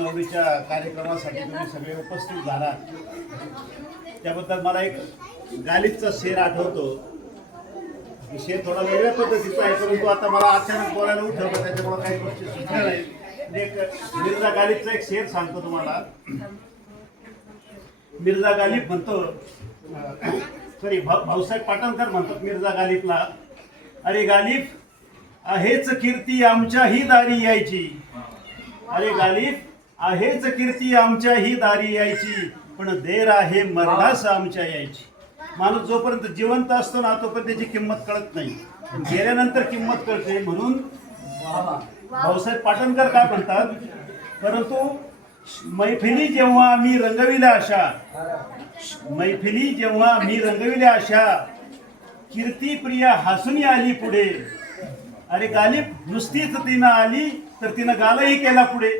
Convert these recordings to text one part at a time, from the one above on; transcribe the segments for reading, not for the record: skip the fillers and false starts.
नवरीच्या कार्यक्रमासाठी तुम्ही सगळे उपस्थित झालात त्याबद्दल मला एक गालिबचा शेर आठवतो. शेर थोडा वेगळ्या पद्धतीचा आहे, परंतु आता मला अचानक बोलायला उठवलं त्याच्यामुळे काही गोष्टी सुचल्या नाहीत. एक मिर्झा गालिबचा एक शेर सांगतो तुम्हाला. मिर्झा गालिब म्हणतो, सॉरी भाऊसाहेब पाटणकर म्हणतात मिर्झा गालिबला, अरे गालिब आहेच कीर्ती आमच्याही दारी यायची. अरे गालिब आहेच कीर्ती आमच्याही दारी यायची, पण देर आहे मरणास आमच्या यायची. माणूस जोपर्यंत जिवंत असतो ना तोपर्यंत त्याची किंमत कळत नाही, गेल्यानंतर किंमत कळते. म्हणून भाऊसाहेब पाटणकर काय म्हणतात, परंतु मैफिली जेव्हा मी रंगविल्या अशा, मैफिली जेव्हा मी रंगविल्या अशा, कीर्तिप्रिया हसून आली पुढे. अरे गालिब नुसतीच तिनं आली तर तिनं गालाही केला पुढे.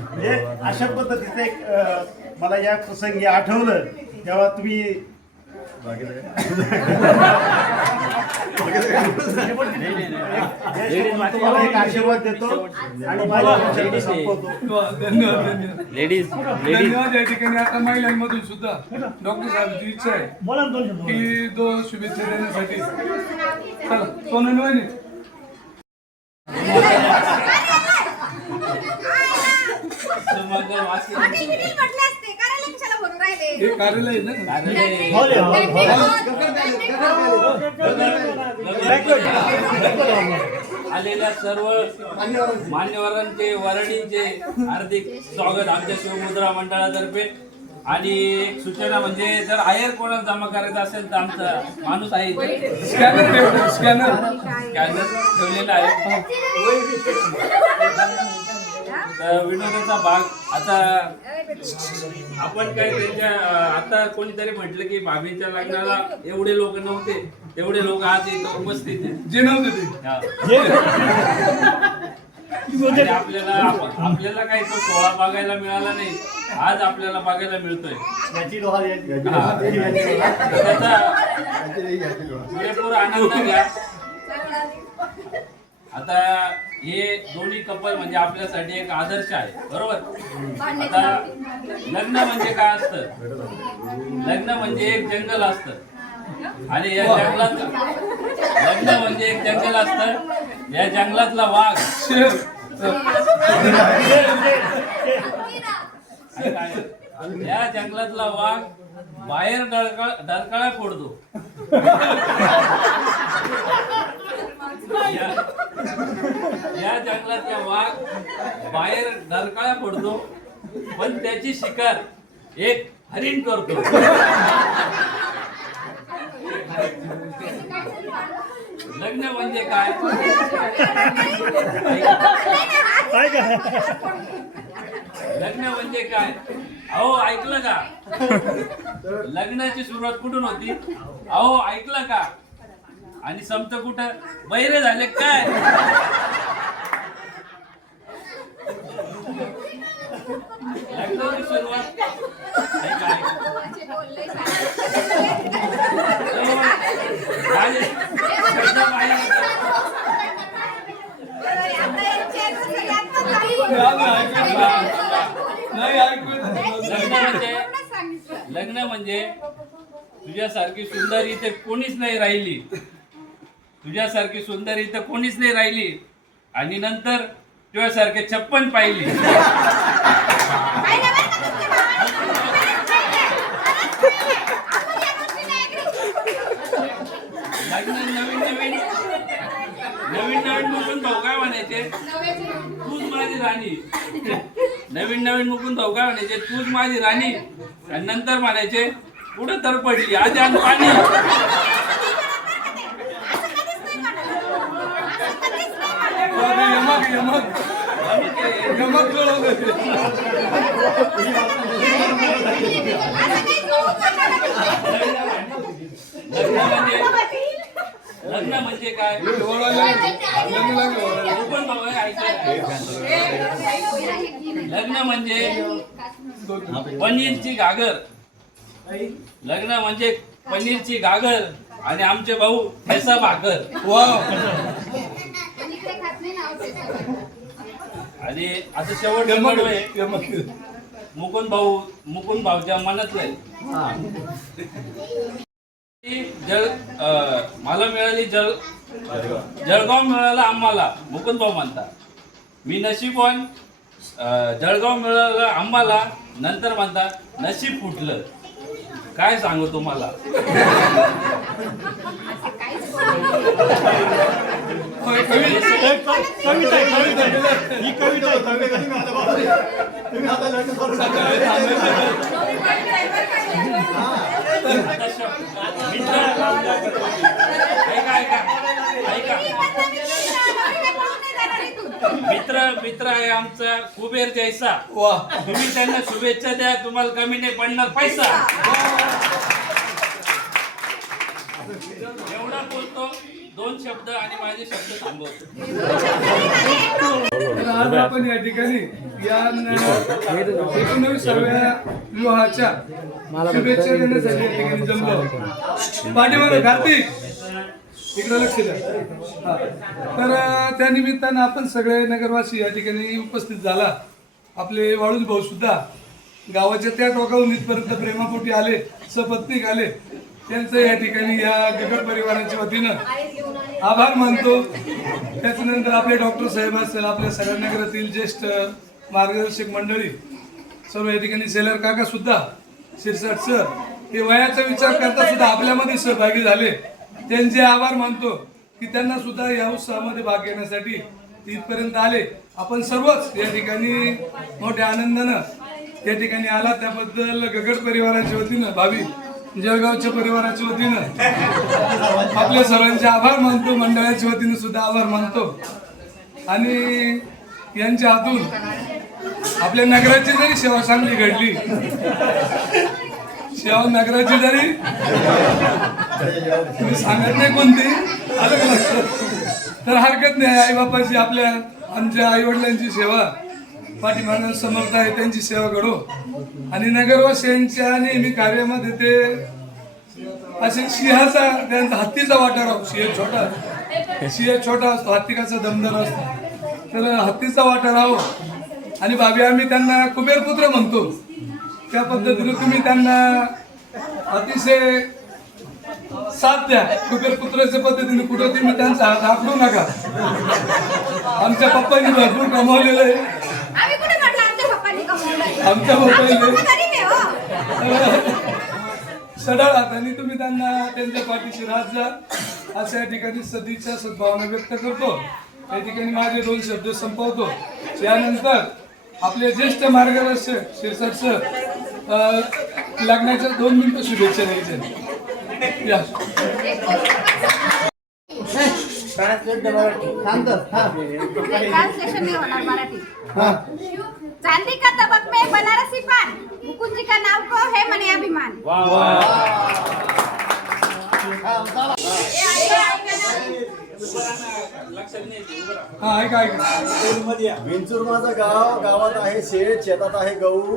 म्हणजे अशा पद्धतीचं एक मला या प्रसंगी आठवलं तेव्हा तुम्ही तुम्हाला एक आशीर्वाद देतो आणि माझ्या संपवतो. धन्यवाद. या ठिकाणी आता महिलांमधून सुद्धा डॉक्टर साहेबांची इच्छा आहे की दोन शुभेच्छा देण्यासाठी. चला सोनून वहिनी. हे कार्यालय आलेल्या सर्व मान्यवरांचे वरणींचे हार्दिक स्वागत आमच्या शिवमुद्रा मंडळातर्फे. आणि एक सूचना म्हणजे जर आयर कोणाला जमा करायचा असेल तर आमचा माणूस आहे, स्कॅनर ठेवलेला आहे. विनोदाचा भाग आता आपण काय त्यांच्या आता कोणीतरी म्हटलं की भाभीच्या लग्नाला एवढे लोक नव्हते, तेवढे लोक आज इथं उपस्थित आहेत जे नव्हते ते. आपल्याला काही तो सोहळा बघायला मिळाला नाही, आज आपल्याला बघायला मिळतोय. त्याचा पुरेपूर आनंद घ्या. आता हे दोन्ही कपल म्हणजे आपल्यासाठी एक आदर्श आहे, बरोबर. आता लग्न म्हणजे काय असतं, लग्न म्हणजे एक जंगल असतं आणि या जंगलात लग्न म्हणजे एक जंगल असतं. या जंगलातला वाघ या जंगलातला वाघ बाहेर डरकाळ्या फोडतो. या जंगलातला वाघ बाहेर डरकाळ्या फोडतो, पण त्याची शिकार एक हरिण करतो. लग्न म्हणजे काय? लग्न म्हणजे काय? अहो ऐकलं का? लग्नाची सुरुवात कुठून होती? अहो ऐकलं का? आणि संपत कुठं? बहिरे झाले काय? लग्नाची सुरुवात ऐका लग्न म्हणजे तुझ्यासारखी सुंदर इथे कोणीच नाही राहिली. तुझ्यासारखी सुंदर इथे कोणीच नाही राहिली आणि नंतर तुझ्यासारखे 56 पाहिली. लग्न नवीन मुकुंद भाऊ काय म्हणायचे? तूच माझी राणी. नवीन मुकुंद भाऊ काय म्हणायचे? तूच माझी राणी. आणि नंतर म्हणायचे कुठं तर पडली आज आणि पाणी. लग्न म्हणजे काय? लग्न म्हणजे पनीरची घागर. लग्न म्हणजे पनीरची घागर आणि आमचे भाऊ ठेसा भाकर. आणि आता शेवट मुकुंद भाऊच्या मनातलं मला मिळाली जळगाव मिळाला आम्हाला. मुकुंद भाऊ म्हणतात मी नशीबवान. जळगाव मिळालं आम्हाला. नंतर म्हणतात नशीब फुटलं. काय सांगू तुम्हाला? मित्र आहे आमचा कुबेर जैसा. तुम्ही त्यांना शुभेच्छा द्या. तुम्हाला कमी नाही पडणार पैसा. एवढा बोलतो. 2 शब्द आणि माझे शब्द थांबवतो. आज आपण या ठिकाणी या 19व्या विवाहाच्या शुभेच्छा देण्यासाठी या ठिकाणी जमलो. पाठीवर कार्तिक इकडे लक्ष द्या. तर त्या निमित्तानं आपण सगळे नगरवासी या ठिकाणी उपस्थित झाला. आपले वाळूज भाऊ सुद्धा गावाच्या त्या टोकाहून इथपर्यंत प्रेमापोटी आले, सपत्नीक आले. त्यांचं या ठिकाणी या गगड परिवाराच्या वतीनं आभार मानतो. त्याच्यानंतर आपले डॉक्टर साहेब असेल, आपल्या सगळ्या नगरातील ज्येष्ठ मार्गदर्शक मंडळी सर्व या ठिकाणी सेलर काका सुद्धा, शिरसाट सर, हे वयाचा विचार करता सुद्धा आपल्यामध्ये सहभागी झाले. त्यांचे आभार मानतो की त्यांना सुद्धा या उत्सवामध्ये भाग घेण्यासाठी इथपर्यंत आले. आपण सर्वच या ठिकाणी मोठ्या आनंदानं या ठिकाणी आला. त्याबद्दल गगड परिवाराच्या वतीनं, भावी जळगावच्या परिवाराच्या वतीनं आपल्या सर्वांचे आभार मानतो. मंडळाच्या वतीनं सुद्धा आभार मानतो. आणि यांच्या हातून आपल्या नगराची जरी सेवा चांगली घडली, सेवा नगराची जरी तुम्ही सांगत नाही कोणती अलग लक्षात तर हरकत नाही. आई बापाची, आपल्या आमच्या आई वडिलांची सेवा पाठीमागं समर्थ आहे, त्यांची सेवा घडो. आणि नगरवासियांच्या नेहमी कार्यामध्ये ते असे सिंहाचा, त्यांचा हत्तीचा वाटा राहतो. सिंह छोटा असतो, हत्ती कसा दमदार असतो. तर हत्तीचा वाटा राहो. आणि भाभी आम्ही त्यांना कुबेर पुत्र म्हणतो. त्या पद्धतीने तुम्ही त्यांना अतिशय साथ द्या. कुबेर पुत्राच्या पद्धतीने कुठं तुम्ही त्यांचा हात आखडू नका. आमच्या पप्पांनी भरपूर कमावलेलं आहे. आमच्या पप्पांनी सढळ हाताने तुम्ही त्यांना त्यांच्या पाठीशी राहत जा असं या ठिकाणी सदिच्छा सद्भावना व्यक्त करतो. या ठिकाणी माझे 2 शब्द संपवतो. यानंतर आपले ज्येष्ठ मार्गदर्शक शिरसाट सर लग्नाच्या 2 मिनिटं शुभेच्छा द्यायच्या. या ट्रांसलेशन नहीं होना मराठी. चांदी का तबक में बनारसी पान, मुकुंद जी का नाम को है मने अभिमान. हा ऐका ऐका. विंचूर माझं गाव, गावात आहे शेत, शेतात आहे गहू,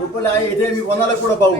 रुपले आहे इथे मी कोणाला कुठं पाहू.